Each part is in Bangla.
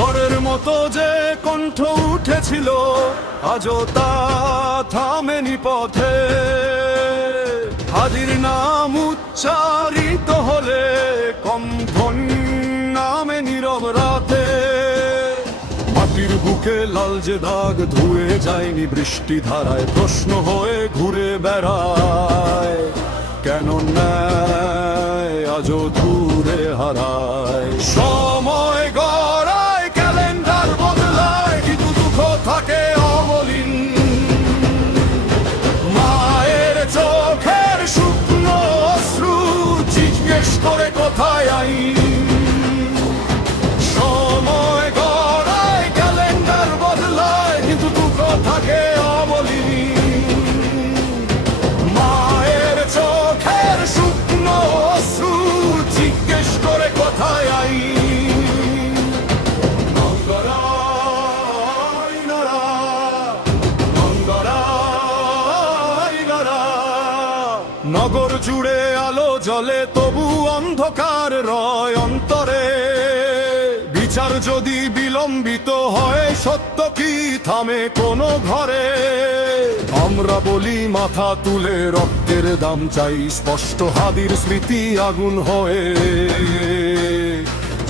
ঝড়ের মতো যে কণ্ঠ উঠেছিল আজও তা থামেনি পথে। হাদির নাম উচ্চারিত হলে কম্পন নামে নীরব রাতে। মাটির বুকে লাল যে দাগ ধুয়ে যায়নি বৃষ্টি ধারায়, প্রশ্ন হয়ে ঘুরে বেড়ায় কেন ন্যায় আজও দূরে হারায়। সময় গড়ায়, ক্যালেন্ডার বদলায়, কিন্তু দুঃখ থাকে অমলিন। মায়ের চোখের শুকনো অশ্রু জিজ্ঞেস করে কোথায় আইন। সময় গড়ায়, ক্যালেন্ডার বদলায়, কিন্তু দুঃখ থাকে অমলিন। মায়ের চোখের শুকনো অশ্রু জিজ্ঞেস করে কোথায় আইন। গঙ্গরাই নরা, গঙ্গরাই নরা। নগর জুড়ে আলো জ্বলে তবু অন্ধকার রয় অন্তরে। বিচার যদি বিলম্বিত হয় সত্য কি থামে কোনো ঘরে। আমরা বলি মাথা তুলে রক্তের দাম চাই স্পষ্ট। হাদির স্মৃতি আগুন হয়ে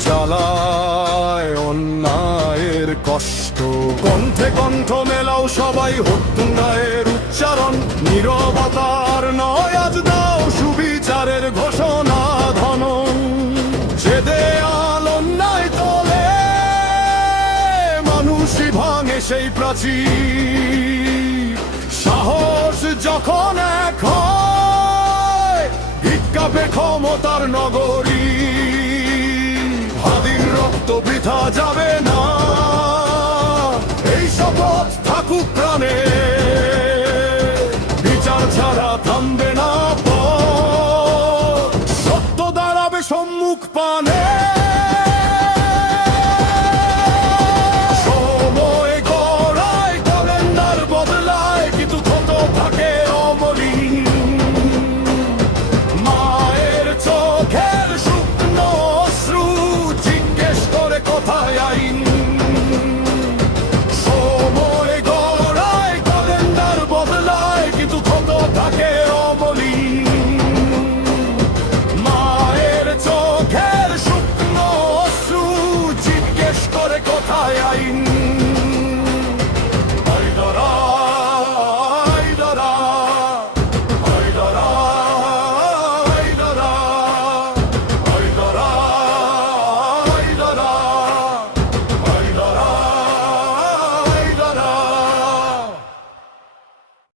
চালায় অন্যায়ের কষ্ট। কণ্ঠে কণ্ঠ মেলাও সবাই, হত্যুন্ডায়ের উচ্চারণ। নীরবতার নয় আজ দাও সুবিচারের ঘোষণা ধনন। যে দেয়াল অন্যায় তোলে মানুষই ভাঙে সেই প্রাচীর। সাহস যখন এক হয় ভিক্ষাপে ক্ষমতার নগরী। হাদির রক্ত বৃথা যাবে